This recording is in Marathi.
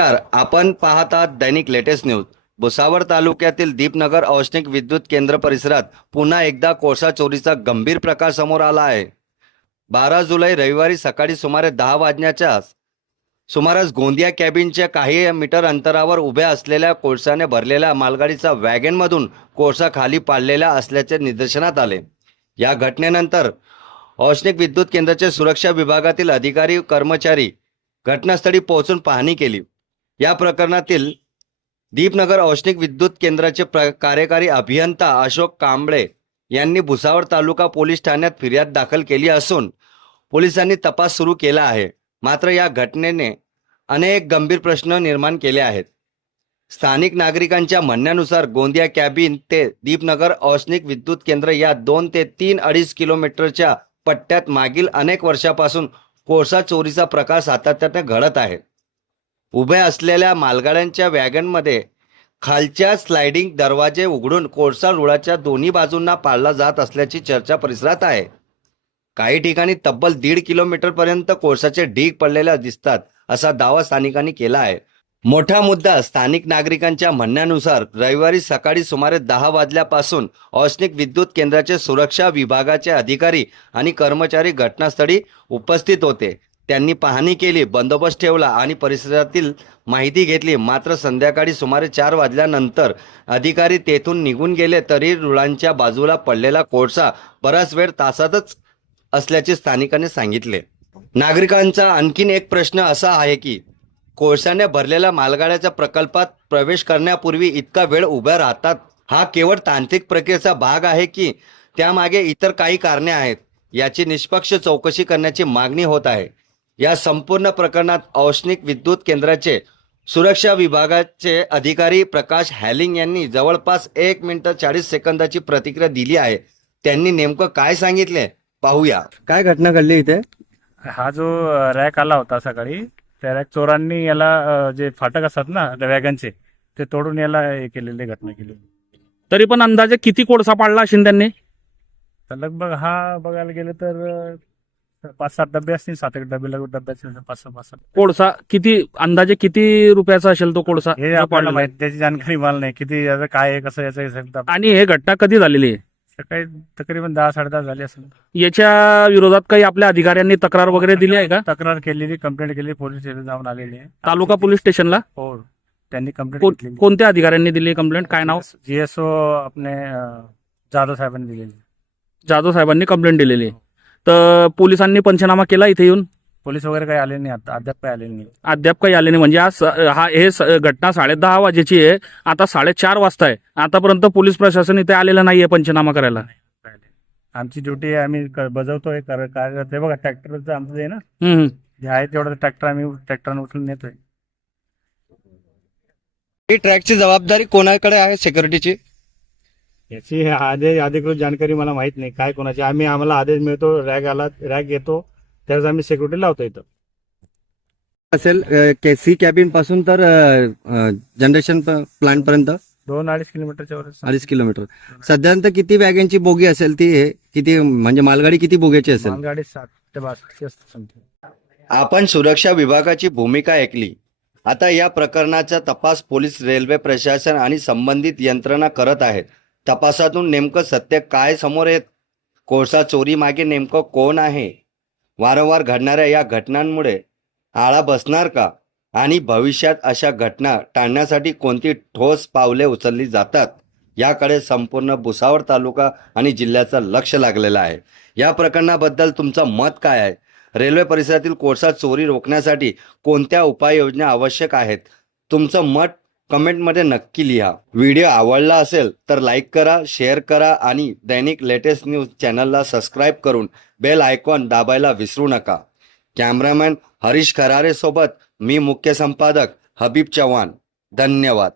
नमस्कार, आपण पाहत आहात दैनिक लेटेस्ट न्यूज। भुसावळ तालुक्यातील दीपनगर औष्णिक विद्युत केंद्र परिसरात पुन्हा एकदा कोळसा चोरीचा गंभीर प्रकार समोर आला आहे। 12 जुलै रविवारी सकाळी सुमारे 10 वाजण्याच्या सुमारास गोंदिया कॅबिनच्या काही मीटर अंतरावर उभ्या असलेल्या कोळसाने भरलेल्या मालगाडीचा वॅगनमधून कोळसा खाली पाडलेला असल्याचे निदर्शनात आले। या घटनेनंतर औष्णिक विद्युत केंद्राचे सुरक्षा विभागातील अधिकारी कर्मचारी घटनास्थळी पोहोचून पाहणी केली। या प्रकरणातील दीपनगर औष्णिक विद्युत केंद्राचे कार्यकारी अभियंता अशोक कांबळे यांनी भुसावळ तालुका पोलीस ठाण्यात फिर्याद दाखल केली असून पोलिसांनी तपास सुरू केला आहे। मात्र या घटनेने अनेक गंभीर प्रश्न निर्माण केले आहेत। स्थानिक नागरिकांच्या म्हणण्यानुसार गोंदिया कॅबिन ते दीपनगर औष्णिक विद्युत केंद्र या 2 ते 3.5 किलोमीटरच्या पट्ट्यात मागील अनेक वर्षापासून कोळसा चोरीचा प्रकार सातत्याने घडत आहे। उभ्या असलेल्या मालगाड्यांच्या वॅगनमध्ये खालच्या स्लायडिंग दरवाजे उघडून कोळसा रुळाच्या दोन्ही बाजूंना पाडला जात असल्याची चर्चा परिसरात आहे। काही ठिकाणी तब्बल 1.5 किलोमीटरपर्यंत कोळसाचे ढीग पडलेले दिसतात असा दावा स्थानिकांनी केला आहे। मोठा मुद्दा, स्थानिक नागरिकांच्या म्हणण्यानुसार रविवारी सकाळी सुमारे 10 वाजल्यापासून औष्णिक विद्युत केंद्राचे सुरक्षा विभागाचे अधिकारी आणि कर्मचारी घटनास्थळी उपस्थित होते। त्यांनी पाहणी केली, बंदोबस्त ठेवला आणि परिसरातील माहिती घेतली। मात्र संध्याकाळी सुमारे 4 वाजल्यानंतर अधिकारी तेथून निघून गेले तरी रुळांच्या बाजूला पडलेला कोळसा बराच वेळ तासातच असल्याचे स्थानिकांनी सांगितले। नागरिकांचा आणखीन एक प्रश्न असा आहे की कोळशाने भरलेल्या मालगाड्याच्या प्रकल्पात प्रवेश करण्यापूर्वी इतका वेळ उभ्या राहतात, हा केवळ तांत्रिक प्रक्रियेचा भाग आहे की त्यामागे इतर काही कारणे आहेत? याची निष्पक्ष चौकशी करण्याची मागणी होत आहे। या संपूर्ण प्रकरणात औष्णिक विद्युत केंद्राचे सुरक्षा विभागाचे अधिकारी प्रकाश हॅलिंग यांनी जवळपास 1 मिनिट 40 सेकंदाची प्रतिक्रिया दिली आहे। त्यांनी नेमकं काय सांगितले पाहूया। काय घटना घडली इथे? हा जो रॅक आला होता सकाळी, त्या रॅक चोरांनी याला जे फाटक असतात ना वॅगनचे, ते तोडून याला हे केलेली घटना केली। तरी पण अंदाजे किती कोळसा पाडला असेल त्यांनी? तर लगभग हा बघायला गेलं तर 5-7 डबे असतील, 7-8 डबे असतील, 5-6 कोळसा किती अंदाजे किती रुपयाचा असेल तो कोळसा हे जो आपल्याला पाडलेला आहे? माहिती, त्याची जानकारी मला नाही किती याचं काय आहे, कसं याचं हिशोब. आणि हे घटना कधी झालेली आहे? सकाळी तकरीबन 10-10:30 झाली असेल. याच्या विरोधात काही आपल्या अधिकाऱ्यांनी तक्रार वगैरे दिली आहे का? तक्रार केलेली, कंप्लेंट केली, पोलीस स्टेशन जाऊन आलेली आहे. तालुका पोलीस स्टेशनला हो, त्यांनी कंप्लेंट केली. कोणत्या अधिकाऱ्यांनी दिली कंप्लेंट? काय नाव? GSO आपले जाधव साहेबांनी दिलेली. जाधव साहेबांनी कंप्लेंट दिलेली आहे। तर पोलिसांनी पंचनामा केला इथे येऊन? पोलीस वगैरे काही आले नाही, आता अद्याप काही आलेले नाही. अद्याप काही आले नाही म्हणजे घटना 10:30 वाजेची आहे, आता 4:30 वाजता आहे, आतापर्यंत पोलीस प्रशासन इथे आलेलं नाहीये पंचनामा करायला? आमची ड्युटी आम्ही बजावतोय, कार्यरत आहे. बघा ट्रॅक्टरचं आमचं आहे ना, जे आहे तेवढं ट्रॅक्टर आम्ही ट्रॅक्टरने उचलून नेतोय. ही ट्रॅकची जबाबदारी कोणाकडे आहे सिक्युरिटीची? याची अधिकृत जानकारी मला माहित नाही काय कोणाची. आम्हाला आदेश मिळतो, रॅक येतो, त्यावेळेस आम्ही सिक्युरिटी लावतो इथं. असेल केसी कॅबिन पासून तर जनरेशन प्लांट पर्यंत 2-2.5 किलोमीटरच्या वर. 2.5 किलोमीटर. सध्यानंतर किती वॅगनची बोगी असेल ती? किती म्हणजे मालगाडी किती बोगीची असेल? मालगाडी 7 ते 12 असते. आपण सुरक्षा विभागाची भूमिका ऐकली। आता या प्रकरणाचा तपास पोलीस, रेल्वे प्रशासन आणि संबंधित यंत्रणा करत आहेत। तपासातून नेमकं सत्य काय समोर येत? कोळसा चोरी मागे नेमकं कोण आहे? वारंवार घडणाऱ्या या घटनांमुळे आळा बसणार का? आणि भविष्यात अशा घटना टाळण्यासाठी कोणती ठोस पावले उचलली जातात, याकडे संपूर्ण भुसावळ तालुका आणि जिल्ह्याचं लक्ष लागलेलं आहे। या प्रकरणाबद्दल तुमचं मत काय आहे? रेल्वे परिसरातील कोळसा चोरी रोखण्यासाठी कोणत्या उपाययोजना आवश्यक आहेत? तुमचं मत कमेंटमध्ये नक्की लिहा। व्हिडिओ आवडला असेल तर लाईक करा, शेअर करा आणि दैनिक लेटेस्ट न्यूज चॅनलला सबस्क्राईब करून बेल आयकॉन दाबायला विसरू नका। कॅमेरामॅन हरीश खरारे सोबत मी मुख्य संपादक हबीब चव्हाण। धन्यवाद।